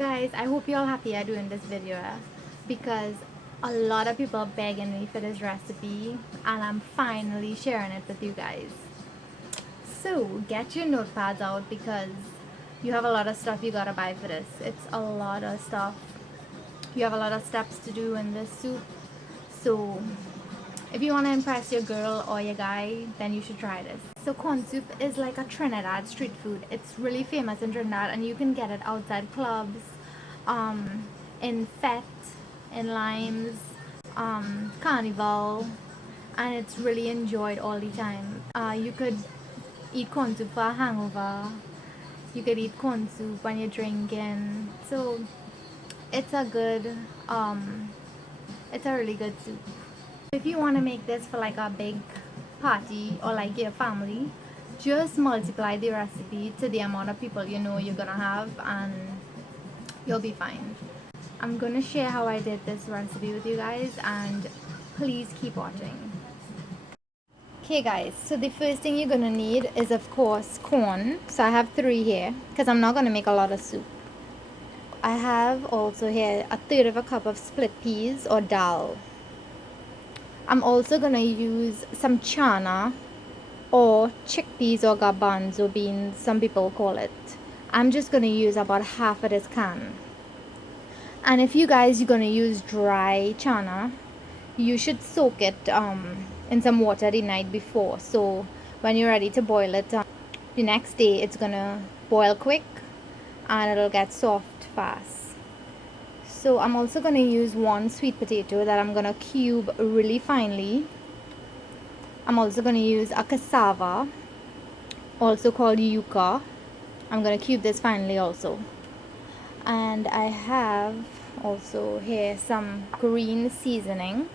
guys, I hope you're all happy I'm doing this video because a lot of people are begging me for this recipe and I'm finally sharing it with you guys. So get your notepads out because you have a lot of stuff you gotta buy for this. It's a lot of stuff. You have a lot of steps to do in this soup. So if you want to impress your girl or your guy, then you should try this. So corn soup is like a Trinidad street food. It's really famous in Trinidad and you can get it outside clubs, in fete, in limes, carnival, and it's really enjoyed all the time. You could eat corn soup for a hangover. You could eat corn soup when you're drinking. So it's a good, it's a really good soup. If you want to make this for like a big party or like your family, just multiply the recipe to the amount of people you know you're gonna have and you'll be fine. I'm gonna share how I did this recipe with you guys and please keep watching. Okay guys, so the first thing you're gonna need is of course corn. So I have 3 here because I'm not gonna make a lot of soup. I have also here 1/3 of a cup of split peas or dal. I'm also going to use some chana or chickpeas or garbanzo beans, some people call it. I'm just going to use about half of this can. And if you guys, you're going to use dry chana, you should soak it in some water the night before. So when you're ready to boil it, the next day it's going to boil quick and it'll get soft fast. So I'm also going to use 1 sweet potato that I'm going to cube really finely. I'm also going to use a cassava, also called yuca. I'm going to cube this finely also. And I have also here some green seasoning.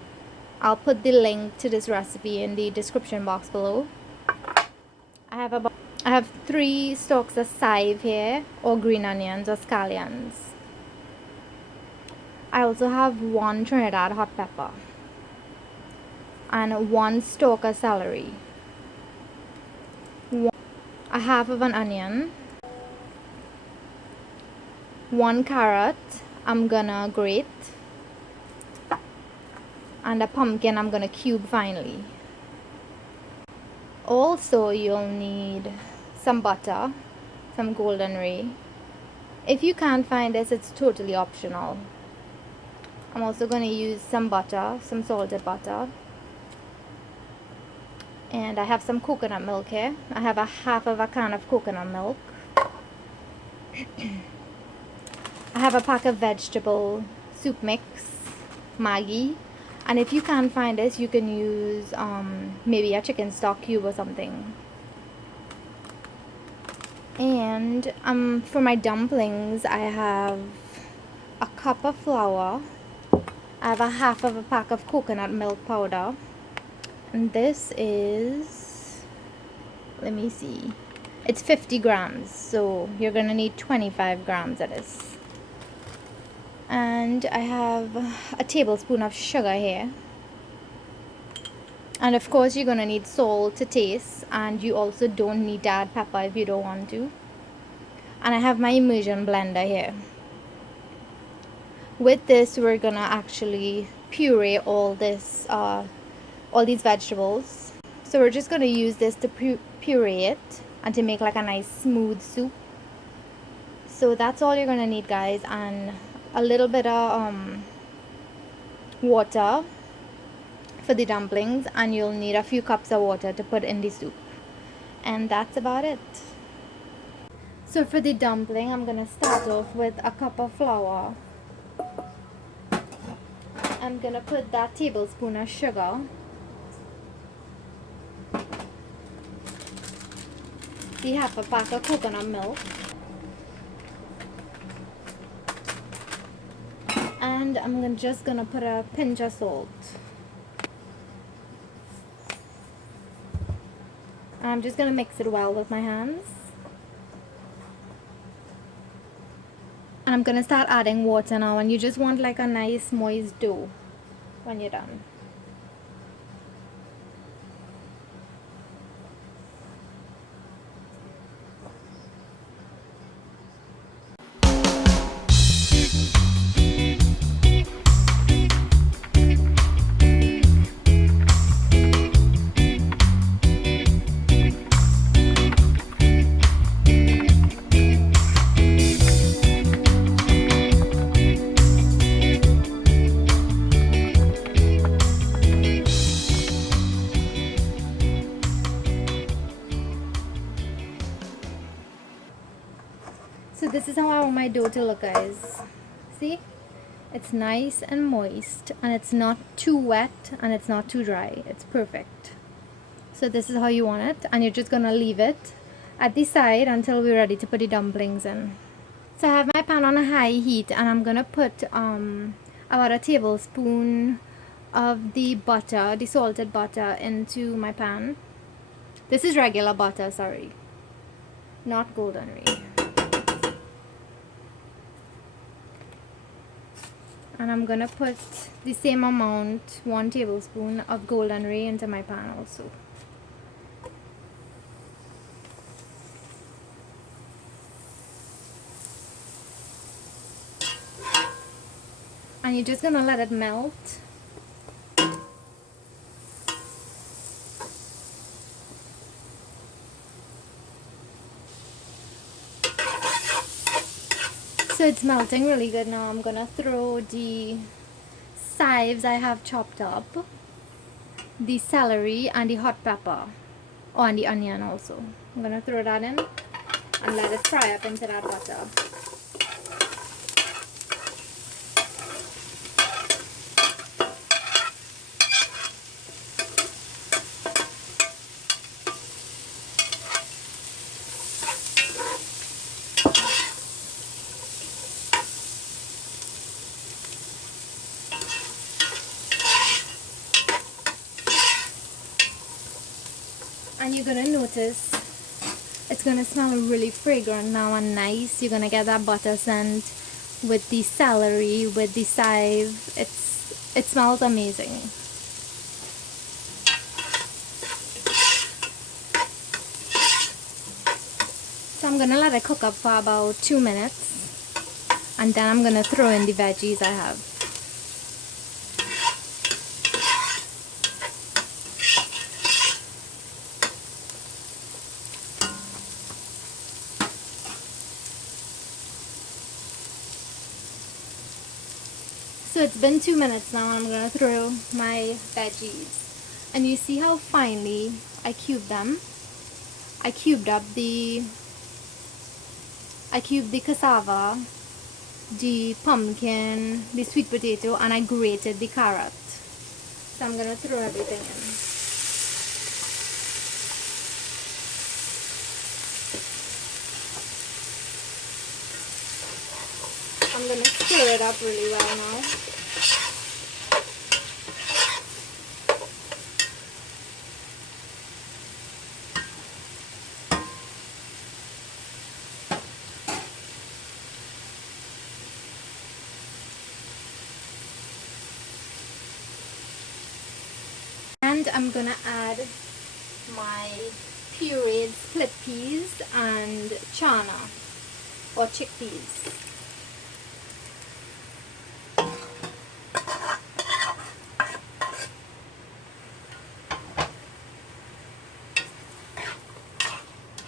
I'll put the link to this recipe in the description box below. I have 3 stalks of chive here, or green onions or scallions. I also have 1 Trinidad hot pepper and 1 stalk of celery, a half of an onion, 1 carrot I'm gonna grate, and a pumpkin I'm gonna cube finely. Also you'll need some butter, some golden ray. If you can't find this, it's totally optional. I'm also going to use some butter, some salted butter. And I have some coconut milk here. I have a half of a can of coconut milk. I have a pack of vegetable soup mix, Maggi. And if you can't find this, you can use maybe a chicken stock cube or something. And for my dumplings, I have a cup of flour. I have a half of a pack of coconut milk powder, and this is, let me see, it's 50 grams, so you're gonna need 25 grams of this. And I have a tablespoon of sugar here, and of course you're gonna need salt to taste, and you also don't need to add pepper if you don't want to. And I have my immersion blender here. With this, we're gonna actually puree all these vegetables. So we're just gonna use this to puree it and to make like a nice smooth soup. So that's all you're gonna need, guys, and a little bit of water for the dumplings, and you'll need a few cups of water to put in the soup. And that's about it. So for the dumpling, I'm gonna start off with a cup of flour. I'm gonna put that tablespoon of sugar, the half a pack of coconut milk, and I'm just gonna put a pinch of salt. I'm just gonna mix it well with my hands. And I'm gonna start adding water now, and you just want like a nice moist dough when you're done. So this is how I want my dough to look, guys. See? It's nice and moist, and it's not too wet and it's not too dry. It's perfect. So this is how you want it, and you're just gonna leave it at the side until we're ready to put the dumplings in. So I have my pan on a high heat, and I'm gonna put about a tablespoon of the butter, the salted butter, into my pan. This is regular butter, sorry, not golden ray. And I'm gonna put the same amount, 1 tablespoon of golden ray, into my pan also. And you're just gonna let it melt. So it's melting really good now. I'm gonna throw the chives I have chopped up, the celery, and the hot pepper. Oh, and the onion also. I'm gonna throw that in and let it fry up into that butter. And you're gonna notice it's gonna smell really fragrant now and nice. You're gonna get that butter scent with the celery, with the chive. It smells amazing. So I'm gonna let it cook up for about 2 minutes, and then I'm gonna throw in the veggies I have. So it's been 2 minutes now, and I'm gonna throw my veggies. And you see how finely I cubed them? I cubed the cassava, the pumpkin, the sweet potato, and I grated the carrot. So I'm gonna throw everything in. I'm gonna stir it up really well now. And I'm gonna add my pureed split peas and chana or chickpeas.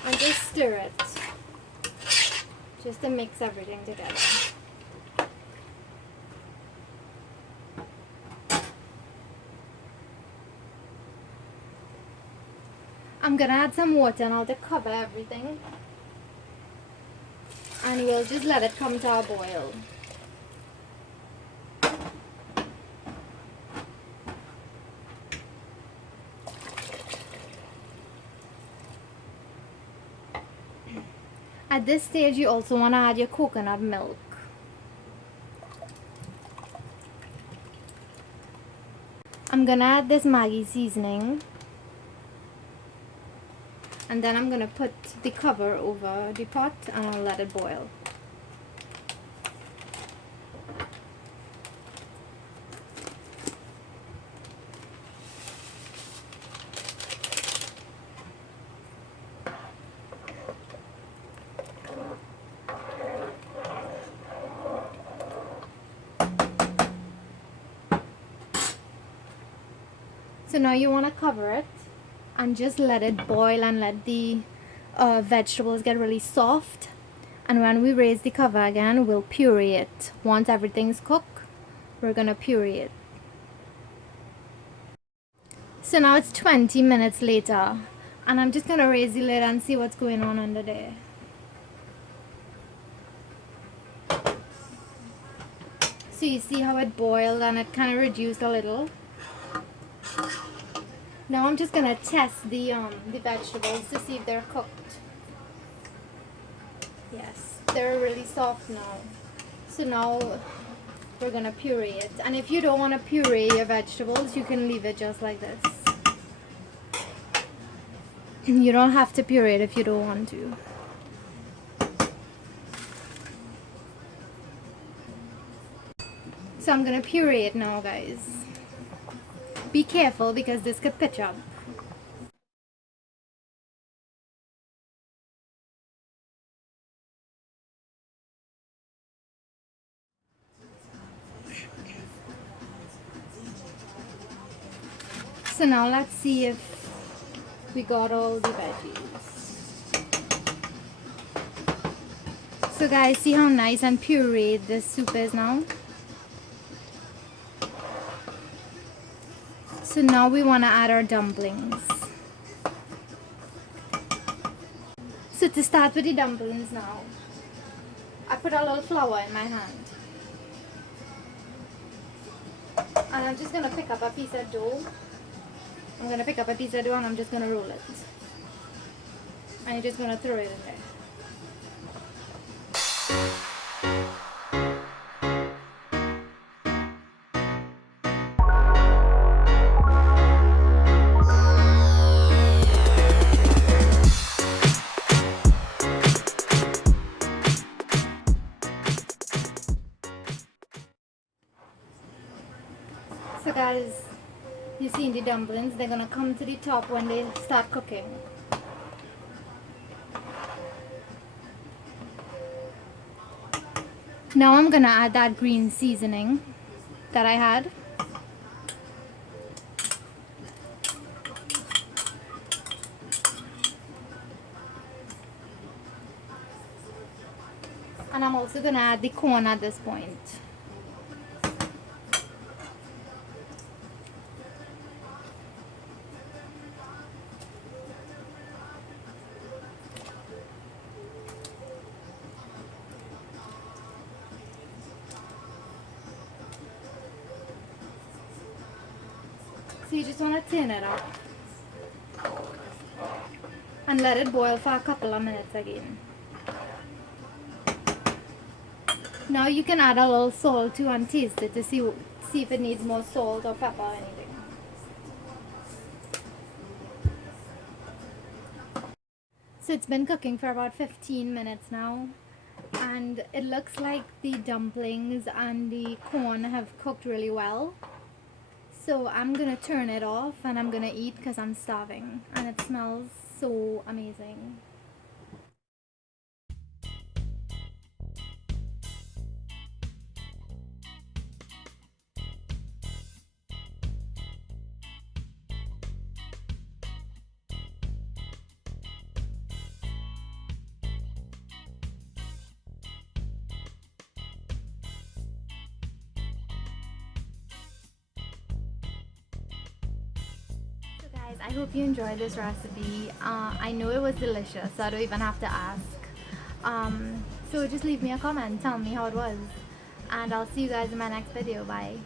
And just stir it, just to mix everything together. I'm gonna add some water now to cover everything, and we'll just let it come to a boil. At this stage, you also want to add your coconut milk. I'm gonna add this Maggi seasoning, and then I'm gonna put the cover over the pot and I'll let it boil. So now you want to cover it and just let it boil and let the vegetables get really soft. And when we raise the cover again, we'll puree it. Once everything's cooked, we're gonna puree it. So now it's 20 minutes later, and I'm just gonna raise the lid and see what's going on under there. So you see how it boiled and it kind of reduced a little. Now I'm just gonna test the vegetables to see if they're cooked. Yes, they're really soft now. So now we're gonna puree it. And if you don't want to puree your vegetables, you can leave it just like this. You don't have to puree it if you don't want to. So I'm gonna puree it now, guys. Be careful because this could pitch up. So now let's see if we got all the veggies. So guys, see how nice and pureed this soup is now? So now we want to add our dumplings. So to start with the dumplings now, I put a little flour in my hand. And I'm just going to pick up a piece of dough. I'm going to pick up a piece of dough and I'm just going to roll it. And you're just going to throw it in there. So guys, you see the dumplings, they're gonna come to the top when they start cooking. Now I'm gonna add that green seasoning that I had. And I'm also gonna add the corn at this point. So you just want to turn it up and let it boil for a couple of minutes again. Now you can add a little salt too and taste it to see if it needs more salt or pepper or anything. So it's been cooking for about 15 minutes now, and it looks like the dumplings and the corn have cooked really well. So I'm gonna turn it off and I'm gonna eat because I'm starving and it smells so amazing. Guys, I hope you enjoyed this recipe. I know it was delicious, so I don't even have to ask. So just leave me a comment, tell me how it was, and I'll see you guys in my next video. Bye.